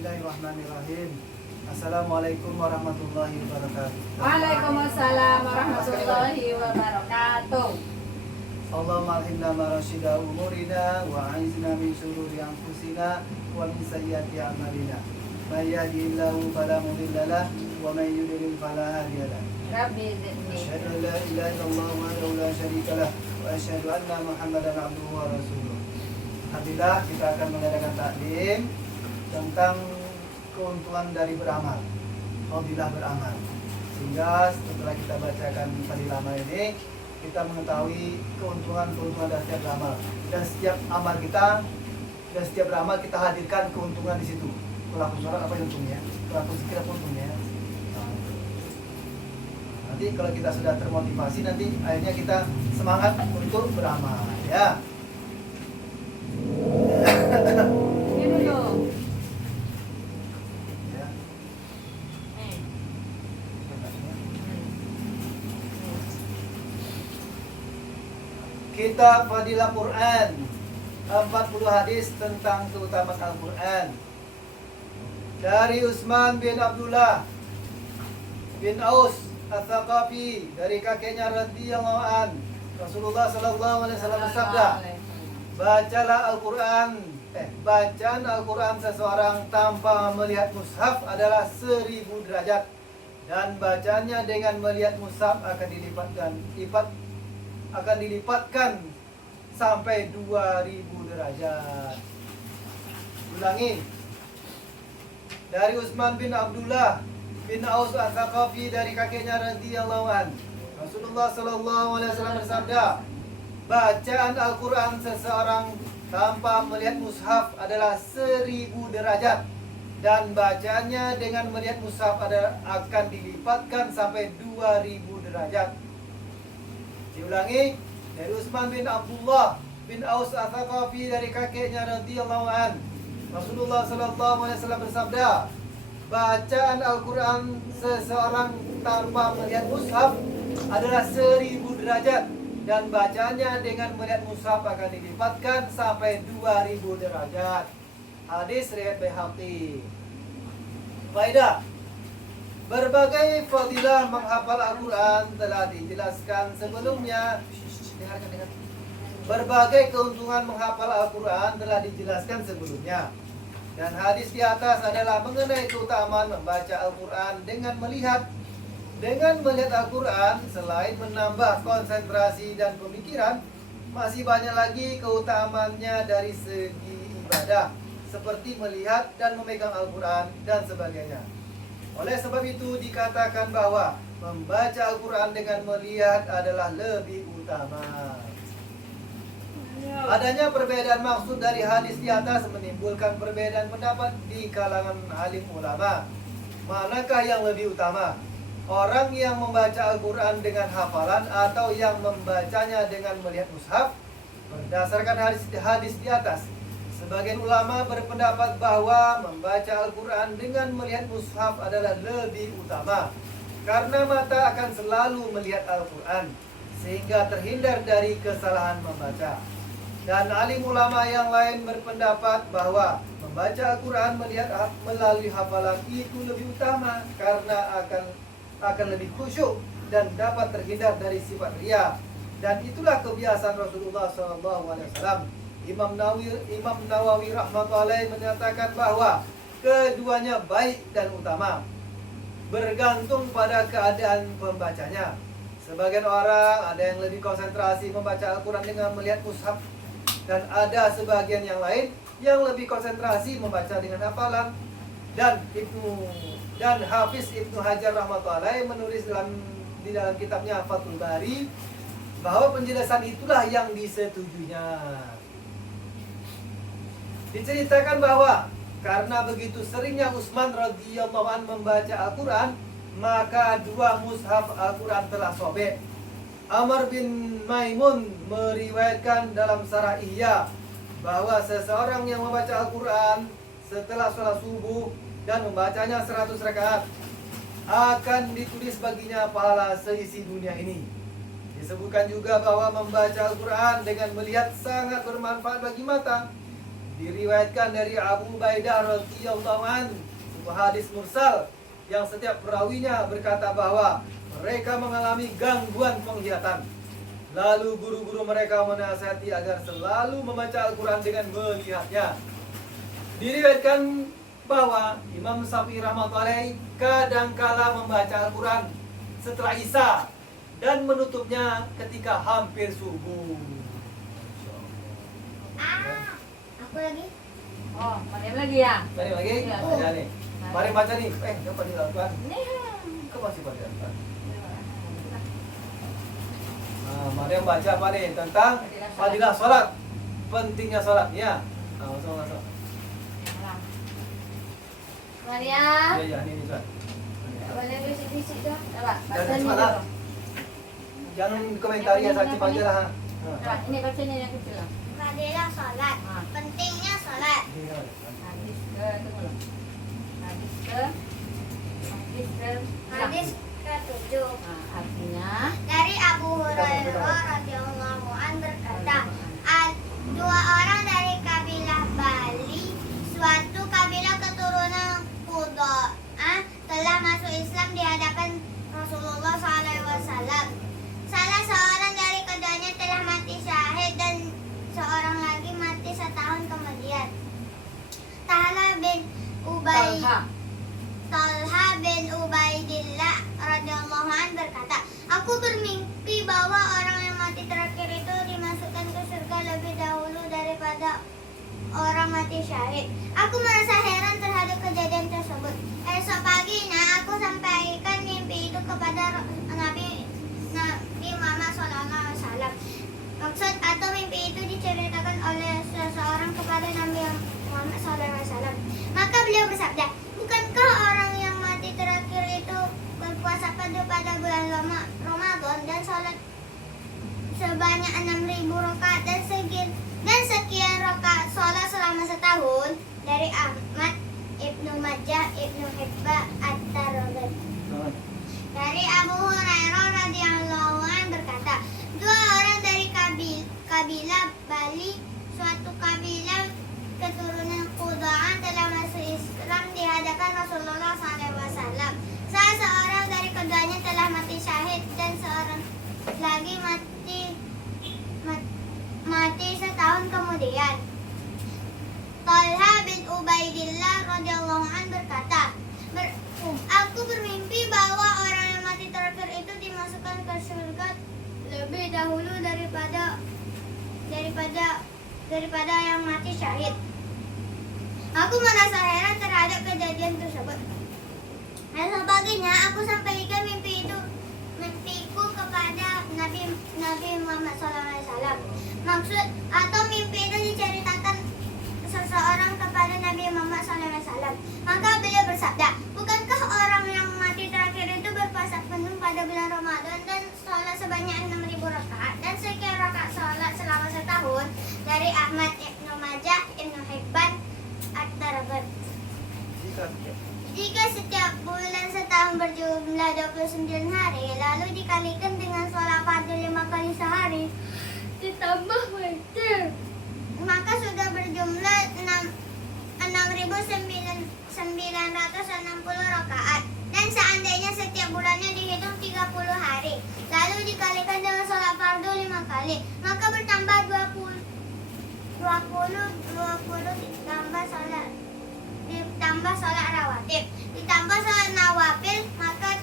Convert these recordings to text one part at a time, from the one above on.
Bismillahirrahmanirrahim. Assalamualaikum warahmatullahi wabarakatuh. Waalaikumsalam warahmatullahi wabarakatuh. Allahumma alhimna marashida umurina wa aizna min syururi anfusina wa min sayyiati a'malina. May yahdihillahu fala mudilla lahu wa may yudlil fala hadiya lahu. Rabbi zidni. Asyhadu an la ilaha illallah wahdahu la syarika lah wa asyhadu anna Muhammadan abduhu wa rasuluh. Alhamdulillah, kita akan mengadakan taklim tentang keuntungan dari beramal. Fadilah beramal. Sehingga setelah kita bacakan fadilah ini, kita mengetahui keuntungan dari setiap beramal. Dan setiap amal kita, dan setiap beramal kita hadirkan keuntungan di situ. Kalau aku sholat apa untungnya? Kalau aku zikir apa untungnya? Nanti kalau kita sudah termotivasi, nanti akhirnya kita semangat untuk beramal, ya. Ini dulu. Ya. Kitab Fadilah Quran, 40 hadis tentang keutamaan Al-Quran. Dari Utsman bin Abdullah bin Aus Ats-Tsaqafi, dari kakeknya radhiyallahu an, Rasulullah sallallahu alaihi wasallam bersabda, bacalah Al-Quran, bacaan Al-Quran seseorang tanpa melihat mushaf adalah 1000 derajat, dan bacaannya dengan melihat mushaf akan dilipatkan sampai 2000 derajat. Ulangi. Dari Utsman bin Abdullah bin Aus Ats-Tsaqafi, dari kakeknya radhiyallahu an, Rasulullah sallallahu alaihi wasallam bersabda, bacaan Al-Quran seseorang tanpa melihat mushaf adalah 1000 derajat, dan bacaannya dengan melihat mushaf akan dilipatkan sampai 2000 derajat. Diulangi. Dari Utsman bin Abdullah bin Aus Ats-Tsaqafi, dari kakeknya radhiyallahu an, Rasulullah sallallahu alaihi wasallam bersabda, bacaan Al-Quran seseorang tanpa melihat mushaf adalah 1000 derajat, dan bacaannya dengan melihat mushaf akan dilipatkan sampai 2000 derajat. Hadis riwayat Baihaqi. Faedah. Berbagai fadilah menghafal Al-Quran telah dijelaskan sebelumnya. Berbagai keuntungan menghafal Al-Quran telah dijelaskan sebelumnya. Dan hadis di atas adalah mengenai keutamaan membaca Al-Quran dengan melihat. Dengan melihat Al-Quran, selain menambah konsentrasi dan pemikiran, masih banyak lagi keutamaannya dari segi ibadah, seperti melihat dan memegang Al-Quran dan sebagainya. Oleh sebab itu dikatakan bahwa membaca Al-Quran dengan melihat adalah lebih utama. Adanya perbedaan maksud dari hadis di atas menimbulkan perbedaan pendapat di kalangan alim ulama. Manakah yang lebih utama? Orang yang membaca Al-Quran dengan hafalan atau yang membacanya dengan melihat mushaf? Berdasarkan hadis di atas, sebagian ulama berpendapat bahwa membaca Al-Quran dengan melihat mushaf adalah lebih utama, karena mata akan selalu melihat Al-Quran, sehingga terhindar dari kesalahan membaca. Dan alim ulama yang lain berpendapat bahwa membaca Al-Quran melalui hafalan itu lebih utama, karena akan lebih khusyuk dan dapat terhindar dari sifat riya. Dan itulah kebiasaan Rasulullah SAW. Imam Nawawi rahmatullahi menyatakan bahwa keduanya baik dan utama, bergantung pada keadaan pembacanya. Sebagian orang ada yang lebih konsentrasi membaca Al-Quran dengan melihat mushaf, dan ada sebagian yang lain yang lebih konsentrasi membaca dengan hafalan. Dan Hafiz Ibnu Hajar rahmatullahi menulis di dalam kitabnya Fathul Bari bahwa penjelasan itulah yang disetujuinya. Diceritakan bahwa karena begitu seringnya Utsman radhiyallahu an membaca Al-Quran, maka 2 mushaf Al-Quran telah sobek. Amr bin Maimun meriwayatkan dalam Syarah Ihya bahwa seseorang yang membaca Al-Quran setelah sholat subuh dan membacanya 100 rakaat akan ditulis baginya pahala seisi dunia ini. Disebutkan juga bahwa membaca Al-Quran dengan melihat sangat bermanfaat bagi mata. Diriwayatkan dari Abu Ubaidah radhiyallahu an, sebuah hadis mursal yang setiap perawinya berkata bahwa mereka mengalami gangguan penglihatan. Lalu guru-guru mereka menasihati agar selalu membaca Al-Quran dengan melihatnya. Diriwayatkan bahwa Imam Syafi'i rahmatullahi kadangkala membaca Al-Quran setelah Isya dan menutupnya ketika hampir subuh. Aku lagi. Oh, Mariam lagi ya? Tadi lagi? Iya. Baca nih. Mari baca nih. Dapat di Al-Quran. Nih. Kau masih baca Al-Quran? Mari baca apa nih? Tentang fadilah sholat. Pentingnya sholat. Ya. Langsung. Maria. Iya, ini Ustaz. Boleh bisik-bisik tuh. Coba, Jangan baca cepat dulu. lah. Jangan komentari ya, saya aja lah. Coba, ini bacanya yang kecil. Fadilah sholat. Ah. Pentingnya sholat. Hadis ke tunggu loh. Hadis ke Hadis ke-7. Nah, artinya Dari Abu Hurairah radhiyallahu an berkata, dua orang dari kabilah Bali, suatu kabilah keturunan Qudha'ah, telah masuk Islam di hadapan Rasulullah SAW. Salah seorang dari keduanya telah mati syahid dan seorang lagi mati setahun kemudian. Talha bin Ubaidillah radhiyallahu an berkata, aku bermimpi bahwa orang yang mati terakhir itu dimasukkan ke surga lebih dahulu daripada orang mati syahid. Aku merasa heran terhadap kejadian tersebut. Esok paginya aku sampaikan mimpi itu kepada Nabi Muhammad SAW. Maksud atau mimpi itu diceritakan oleh seseorang kepada Nabi Muhammad SAW. Maka beliau bersabda, bukankah orang yang mati terakhir itu berpuasa pada bulan Ramadan dan sholat sebanyak 6.000 rakaat dan sekian rakaat sholat selama setahun? Dari Ahmad, Ibnu Majah, Ibnu Hibban, At-Tirmidzi. Dari Abu Hurairah radhiyallahu an berkata, dua orang dari kabilah Bali, suatu kabilah keturunan Qudha'ah telah masuk Islam di hadapan Rasulullah SAW. Salah seorang dari keduanya telah mati syahid dan seorang lagi mati setahun kemudian. Talha bin Ubaidillah radhiyallahu an berkata, aku bermimpi bahwa orang yang mati terakhir itu dimasukkan ke surga lebih dahulu daripada yang mati syahid. Aku merasa heran terhadap kejadian tersebut. Esok paginya aku sampaikan mimpiku kepada Nabi Muhammad SAW. Maksud atau mimpi itu diceritakan seseorang kepada Nabi Muhammad SAW. Maka beliau bersabda, bukankah orang yang mati terakhir itu berpuasa penuh pada bulan Ramadan dan sholat sebanyak 6.000 rakaat dan sekian rakaat sholat selama setahun? Dari Ahmad, Ibnu Majah, Ibnu Hibban, At-Tirmidzi. Jika setiap bulan setahun berjumlah 29 hari, lalu dikalikan dengan sholat fardu 5 kali sehari, ditambah witir, maka sudah berjumlah 6.960 rakaat. Dan seandainya setiap bulannya dihitung 30 hari, lalu dikalikan dengan sholat fardu 5 kali, maka bertambah 20 ditambah sholat rawatib, ditambah sholat nawafil, maka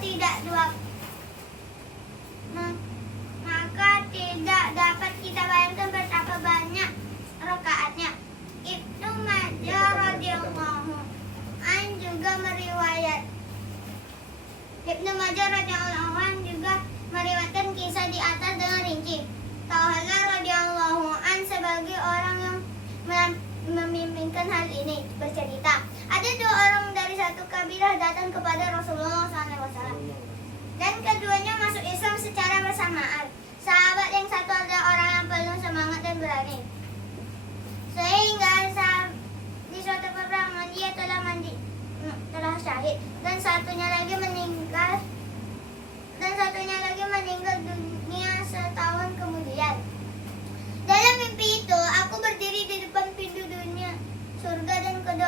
tidak dapat kita bayangkan betapa banyak rakaatnya. Ibnu Majah radhiyallahu an juga meriwayatkan kisah di atas dengan rinci. Talha radhiyallahu an sebagai orang yang memimpinkan hal ini bercerita, ada dua orang dari satu kabilah datang kepada Rasulullah SAW dan keduanya masuk Islam secara bersamaan. Sahabat yang satu adalah orang yang penuh semangat dan berani, sehingga di suatu peperangan dia telah syahid dan satunya lagi meninggal dunia setahun kemudian. Dalam mimpi itu, aku berdiri di depan pintu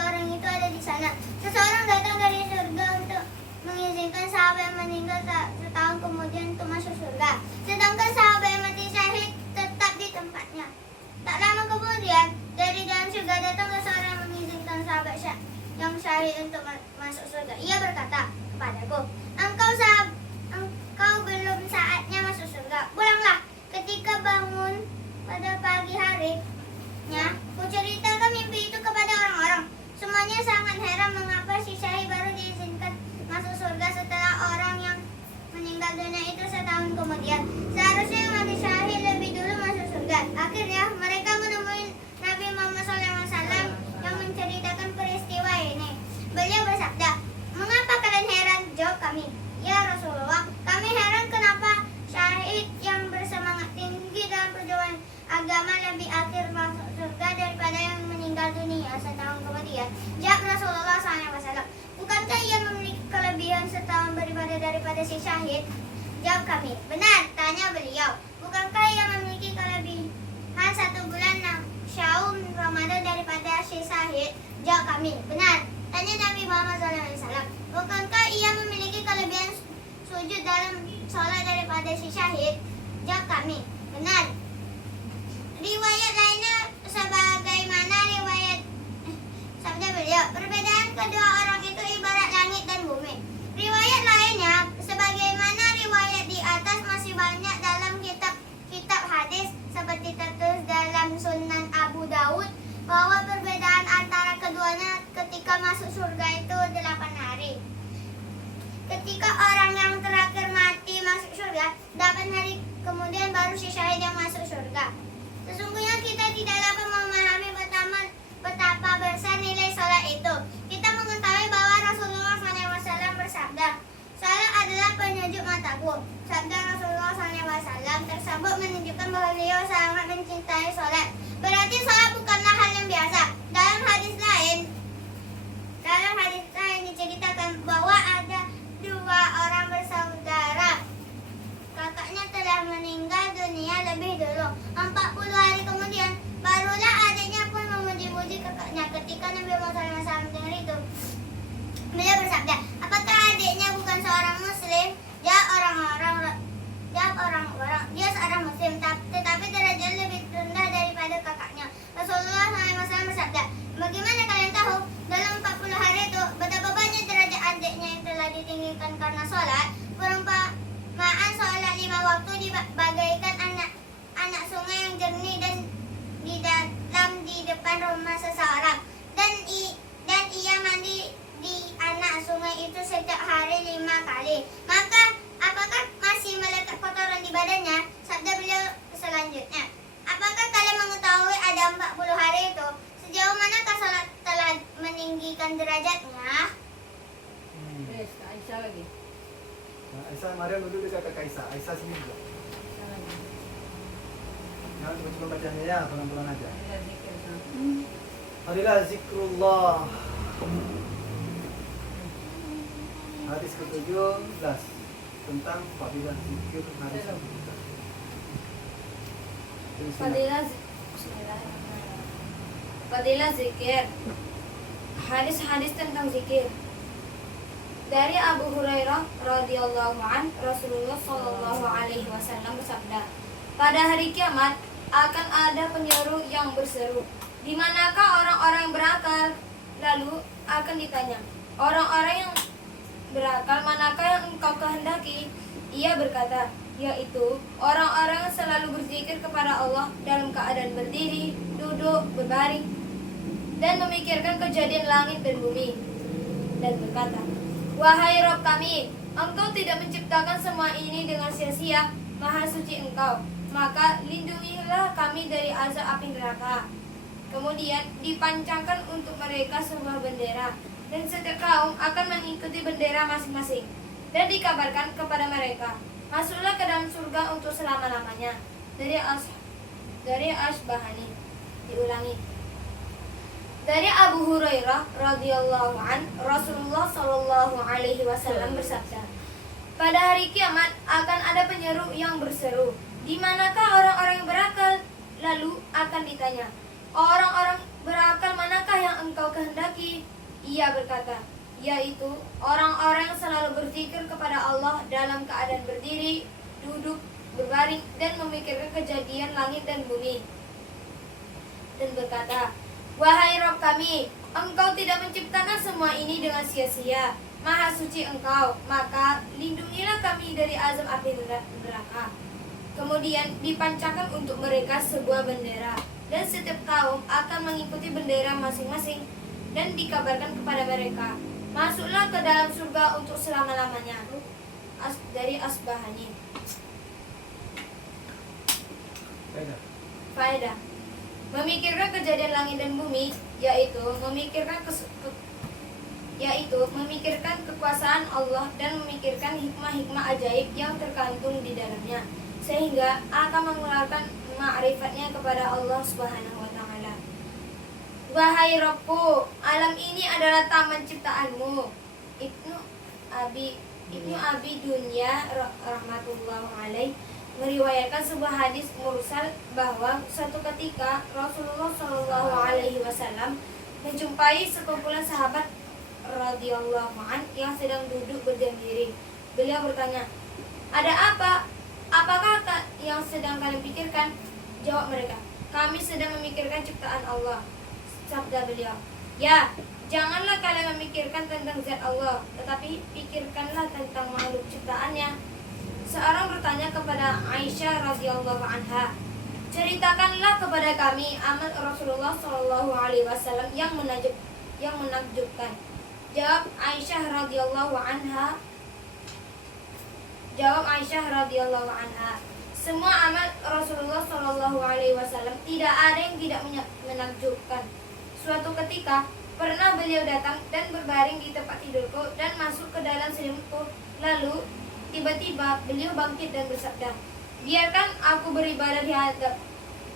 orang itu ada di sana. Seseorang datang dari surga untuk mengizinkan sahabat yang meninggal setahun kemudian untuk masuk surga. Sedangkan sahabat yang mati syahid tetap di tempatnya. Tak lama kemudian, dari dalam surga datang seseorang yang mengizinkan sahabat yang syahid untuk masuk surga. Ia berkata kepadaku, engkau belum saatnya masuk surga. Pulanglah. Ketika bangun pada pagi harinya, kuceritakan mimpi itu kepada orang-orang. Semuanya sangat heran mengapa si syahid baru diizinkan masuk surga setelah orang yang meninggal dunia itu setahun kemudian. Seharusnya yang mati syahid lebih dulu masuk surga. Akhirnya mereka menemui Nabi Muhammad SAW yang menceritakan peristiwa ini. Beliau bersabda, "Mengapa kalian heran?" Jawab kami, "Ya Rasulullah, kami heran kenapa syahid yang bersemangat tinggi dalam perjuangan agama lebih akhir masuk surga daripada yang meninggal dunia setahun kemudian." Jawab Rasulullah SAW, "Bukankah ia memiliki kelebihan setahun beribadah daripada si syahid?" Jawab kami, "Benar." Tanya beliau, "Bukankah ia memiliki kelebihan 1 bulan syaum Ramadan daripada si syahid?" Jawab kami, "Benar." Tanya Nabi Muhammad SAW, "Bukankah ia memiliki kelebihan sujud dalam sholat daripada si syahid?" Jawab kami, "Benar." Riwayat lainnya sebagaimana riwayat sabda beliau, "Perbedaan kedua orang itu ibarat langit dan bumi." Riwayat lainnya sebagaimana riwayat di atas masih banyak dalam kitab hadis seperti tertulis dalam Sunan Abu Daud bahwa perbedaan antara keduanya ketika masuk surga itu 8 hari. Ketika orang yang terakhir mati masuk surga, 8 hari kemudian baru si syahid yang masuk surga. Sesungguhnya kita tidak dapat memahami betapa besar nilai sholat itu. Kita mengetahui bahwa Rasulullah SAW bersabda, "Salat adalah penyejuk mataku." Sabda Rasulullah SAW tersebut menunjukkan bahwa beliau sangat mencintai sholat. Berarti sholat bukanlah hal yang biasa. Dalam hadis lain diceritakan bahwa ada 2 orang bersaudara. Kakaknya telah meninggal dunia lebih dulu. 40 hari kemudian, barulah adiknya pun memuji-muji kakaknya. Ketika Nabi Muhammad SAW mendengar itu, beliau bersabda, "Apakah adiknya bukan seorang muslim?" Jawab orang-orang, "Dia seorang muslim, tetapi derajat lebih rendah daripada kakaknya." Rasulullah SAW bersabda, "Bagaimana kalian tahu dalam 40 hari itu betapa banyak derajat adiknya yang telah ditinggikan karena sholat? Perumpamaan sholat 5 waktu bagaikan anak sungai yang jernih dan di depan rumah seseorang, dan ia mandi di anak sungai itu setiap hari 5 kali. Maka apakah masih melekat kotoran di badannya?" Sabda beliau selanjutnya, "Apakah kalian mengetahui ada 40 hari itu? Sejauh manakah sholat telah meninggikan derajatnya?" Terus Kak Aisyah lagi. Nah, Aisyah, Maryam duduk dekat Kak Aisyah. Aisyah sini juga. Aisyah lagi. Jangan coba-coba bacanya ya, pelan-pelan aja. Ada zikir sama. Marilah zikrullah. Hadis ke-17 tentang fadilah zikir hari Sabtu. Fadilah zikir. Hadis-hadis tentang zikir. Dari Abu Hurairah radhiyallahu an, Rasulullah sallallahu alaihi wasallam bersabda, "Pada hari kiamat akan ada penyeru yang berseru, 'Di manakah orang-orang yang berakal?' Lalu akan ditanya, 'Orang-orang yang berakal manakah yang engkau kehendaki?' Ia berkata, 'Yaitu orang-orang yang selalu berzikir kepada Allah dalam keadaan berdiri, duduk, berbaring, dan memikirkan kejadian langit dan bumi.' Dan berkata, 'Wahai Rabb kami, Engkau tidak menciptakan semua ini dengan sia-sia, Maha suci Engkau, maka lindungilah kami dari azab api neraka.' Kemudian dipancangkan untuk mereka sebuah bendera, dan setiap kaum akan mengikuti bendera masing-masing. Dan dikabarkan kepada mereka, 'Masuklah ke dalam surga untuk selama-lamanya.'" Dari Asbahani. Diulangi. Dari Abu Hurairah radhiyallahu an, Rasulullah sallallahu alaihi wasallam bersabda, "Pada hari kiamat akan ada penyeru yang berseru, 'Di manakah orang-orang yang berakal?' Lalu akan ditanya, 'Orang-orang berakal manakah yang engkau kehendaki? Ia berkata, yaitu orang-orang yang selalu berzikir kepada Allah dalam keadaan berdiri, duduk, berbaring, dan memikirkan kejadian langit dan bumi. Dan berkata, wahai Rabb kami, engkau tidak menciptakan semua ini dengan sia-sia. Maha suci engkau, maka lindungilah kami dari azab api neraka. Kemudian dipancarkan untuk mereka sebuah bendera, dan setiap kaum akan mengikuti bendera masing-masing, dan dikabarkan kepada mereka, masuklah ke dalam surga untuk selama-lamanya. Dari Asbahani. Faedah. Memikirkan kejadian langit dan bumi, yaitu memikirkan kekuasaan Allah dan memikirkan hikmah-hikmah ajaib yang terkandung di dalamnya, sehingga akan mengeluarkan ma'rifatnya kepada Allah Subhanahu wa taala. Wahai Rabbku, alam ini adalah taman ciptaanmu. Ibnu Abi Dunya rahmatullah alaih meriwayatkan sebuah hadis mursal bahwa suatu ketika Rasulullah Shallallahu alaihi wasallam menjumpai sekumpulan sahabat radhiyallahu an yang sedang duduk berdiam diri. Beliau bertanya, "Ada apa? Apakah yang sedang kalian pikirkan?" Jawab mereka, "Kami sedang memikirkan ciptaan Allah." Sabda beliau, "Ya, janganlah kalian memikirkan tentang zat Allah, tetapi pikirkanlah tentang makhluk ciptaannya." Seorang bertanya kepada Aisyah radhiyallahu anha, "Ceritakanlah kepada kami amal Rasulullah Shallallahu alaihi wasallam yang menakjubkan." Jawab Aisyah radhiyallahu anha, "Semua amal Rasulullah Shallallahu alaihi wasallam tidak ada yang tidak menakjubkan. Suatu ketika pernah beliau datang dan berbaring di tempat tidurku dan masuk ke dalam selimutku. Lalu tiba-tiba beliau bangkit dan bersabda, 'Biarkan aku beribadah di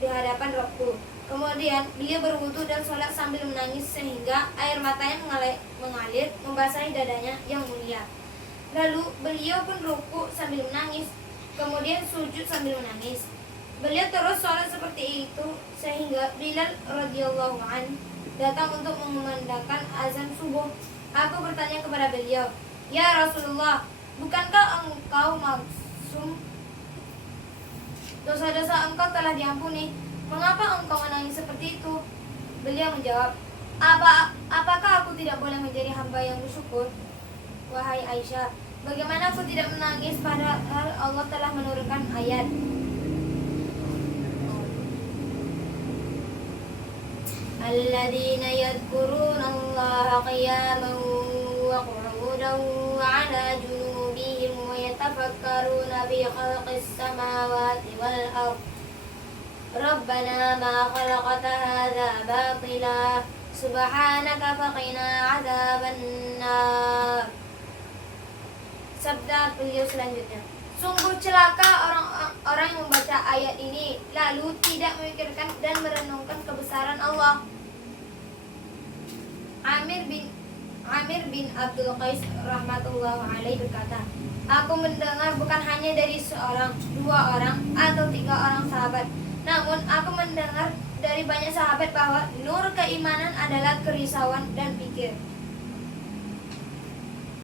hadapan Rabbku.' Kemudian beliau berwudu dan sholat sambil menangis sehingga air matanya mengalir membasahi dadanya yang mulia. Lalu beliau pun ruku sambil menangis, kemudian sujud sambil menangis. Beliau terus sholat seperti itu sehingga Bilal radhiyallahu an datang untuk mengumandangkan azan subuh. Aku bertanya kepada beliau, 'Ya Rasulullah, bukankah engkau maksum? Dosa-dosa engkau telah diampuni. Mengapa engkau menangis seperti itu?' Beliau menjawab, 'Apakah aku tidak boleh menjadi hamba yang bersyukur?' Wahai Aisyah, bagaimana aku tidak menangis padahal Allah telah menurunkan ayat, Alladzina yadhkuruna Allah qiyaman wa qu'udan wa 'ala junubihim wa yatafakkaruna fi khalqis samawati wal ardh. Rabbana ma khalaqta hadza batila subhanaka faqina 'adzaban nar." Sabda beliau selanjutnya, "Sungguh celaka orang-orang yang membaca ayat ini lalu tidak memikirkan dan merenungkan kebesaran Allah." Amir bin Abdul Qais rahmatullah alaih berkata, "Aku mendengar bukan hanya dari seorang, dua orang, atau tiga orang sahabat, namun aku mendengar dari banyak sahabat bahwa nur keimanan adalah kerisauan dan pikir.